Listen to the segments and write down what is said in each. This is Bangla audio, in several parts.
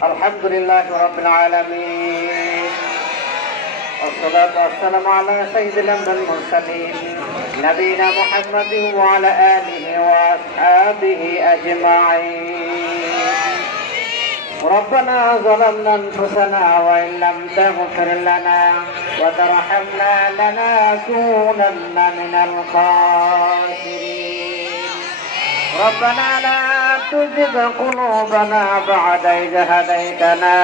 الحمد لله رب العالمين والصلاة والسلام على سيد الأنبياء المرسلين نبينا محمد وعلى آله وأصحابه أجمعين. ربنا ظلمنا أنفسنا وإن لم تغفر لنا وترحمنا لنكونن من الخاسرين. ربنا لا تزغ قلوبنا بعد إذ هديتنا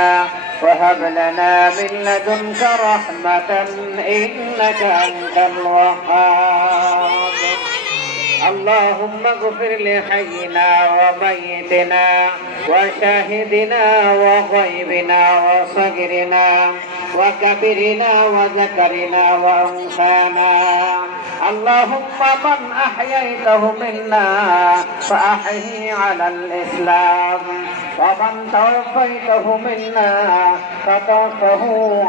وهب لنا من لدنك رحمة إنك أنت الوهاب. اللهم اغفر لحينا وميتنا وشاهدنا وغيبنا وصغرنا وكبرنا وذكرنا وأنثانا. اللهم من أحييته منا فأحيه على الإسلام ومن توفيته منا فتوفه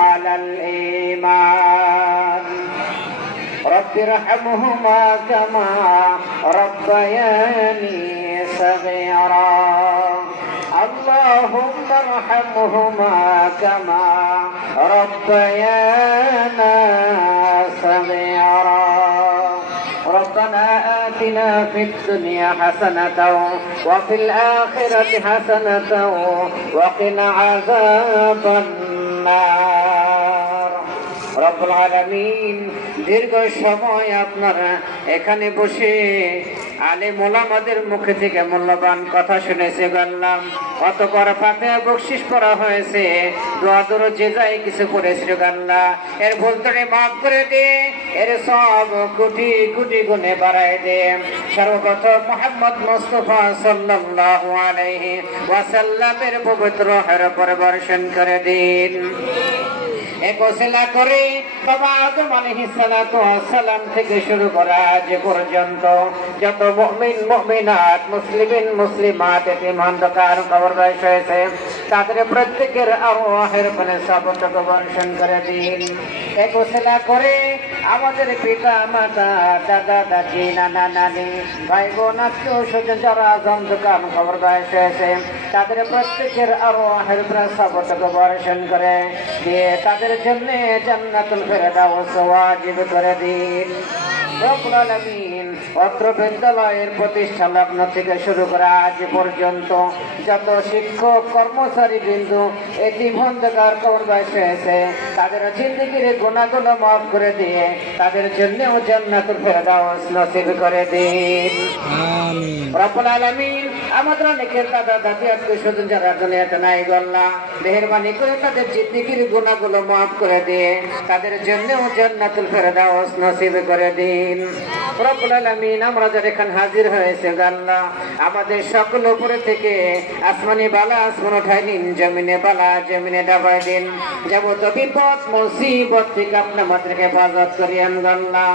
على الإيمان. رب ارحمهما كما ربياني صغيرا. اللهم ارحمهما كما ربيانا صغيرا. ربنا آتنا في الدنيا حسنة وفي الآخرة حسنة وقنا عذاب النار. রব্বুল আলামিন দীর্ঘ সময় আপনারা এখানে বসে আলেম ওলামাদের মুখে থেকে মূল্যবান কথা শুনেছে গেলাম, অতঃপর ফাতিহা বকশিশ করা হয়েছে, দোয়া দরুদ যে যাই কিছু করেছিল আল্লাহ এর ভুল ত্রুটি মাফ করে দে, এর সব কোটি কোটি গুণে বাড়ায় দে। সর্বপ্রথম মুহাম্মদ মুস্তাফা সাল্লাল্লাহু আলাইহি ওয়াসাল্লামের পবিত্র রূহের উপর বর্ষণ করে দিন। এক ওসিলা করে বাবা আদম আলাইহিস সালাতু ওয়াস সালাম থেকে শুরু করা আজ পর্যন্ত যত মুমিন মুমিনাত মুসলিমিন মুসলিমাত এতিম অন্ধকার কবরবাস হয়েছে তাদের প্রত্যেকের আরওয়াহের পানে সবটুকু বর্ষণ করে দিন। এক ওসিলা করে আমাদের পিতা মাতা দাদা দাদি নানা নানি ভাই বোন আত্মীয় স্বজন যারা অন্ধকার কবরবাস হয়েছে তাদের প্রত্যেকের আরওয়াহের পানে সবটুকু বর্ষণ করে দিয়ে তাদের জন্য জান্নাতুল ফেরদাউস ওয়াজিব করে দিন। রব্বুল আলামিন অত্র বিদ্যালয়ের প্রতিষ্ঠা লগ্ন থেকে শুরু করে আজ পর্যন্ত যত শিক্ষক কর্মচারী বিন্দু এতিম অন্ধকার কবরবাস হয়েছে তাদের জিন্দেগির গুনাহগুলো মাফ করে দিয়ে তাদের জন্যও জান্নাতুল ফেরদাউস নসিব করে দিন। আমিন। রব্বুল আলামিন আমাদের অনেকের দাদা দাদি আত্মীয় স্বজন যারা দুনিয়াতে নাই আল্লাহ মেহেরবানি করে তাদের জিন্দেগির গুনাহগুলো মাফ করে দিয়ে তাদের জন্যও জান্নাতুল ফেরদাউস নসিব করে দিন। রব্বুল আলামিন আমরা যারা এখানে হাজির হয়েছে আল্লাহ আমাদের সকল উপরে থেকে আসমানি বালা আসমান উঠাই দিন, জমিনে বালা জমিনে ডাবাই দিন, যাবতীয় বিপদ মুসিবত থেকে আপনি আমাদেরকে হেফাজত করিয়েন আল্লাহ।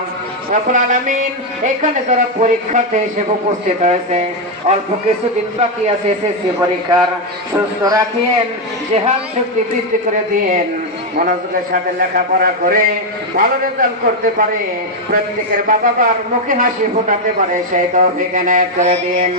রব্বুল আলামিন এখানে যারা পরীক্ষাতে এসে উপস্থিত হয়েছে অল্প কিছুদিন বাকি আছে এসএসসি পরীক্ষার, সুস্থ রাখিয়েন, জেহাদ শক্তি বৃদ্ধি করে দিন, মনোযোগের সাথে লেখাপড়া করে ভালো রেজাল্ট করতে পারে, প্রত্যেকের বাবা মার মুখে হাসি ফোটাতে পারে সেই তৌফিক এনায়েত করে দিন।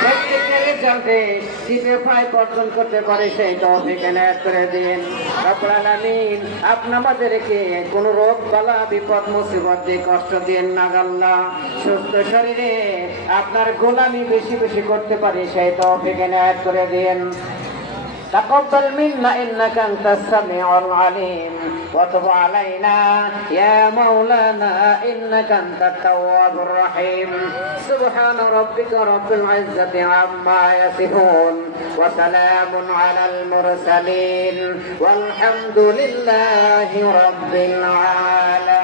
প্রত্যেকের রেজাল্টে জিপে 5 অর্জন করতে পারে সেই তৌফিক এনায়েত করে দিন। রব্বুল আলামিন আপনি আমাদেরকে কোন রোগ বালা বিপদ মুসিবত দিয়ে কষ্ট দিন না আল্লাহ, সুস্থ শরীরে আপনার গোলামি বেশি বেশি করতে পারে সেই তৌফিক এনায়েত করে দিন। تقبل منا إنك أنت السميع العليم وتب علينا يا مولانا إنك أنت التواب الرحيم. سبحان ربك رب العزة عما يصفون وسلام على المرسلين والحمد لله رب العالمين.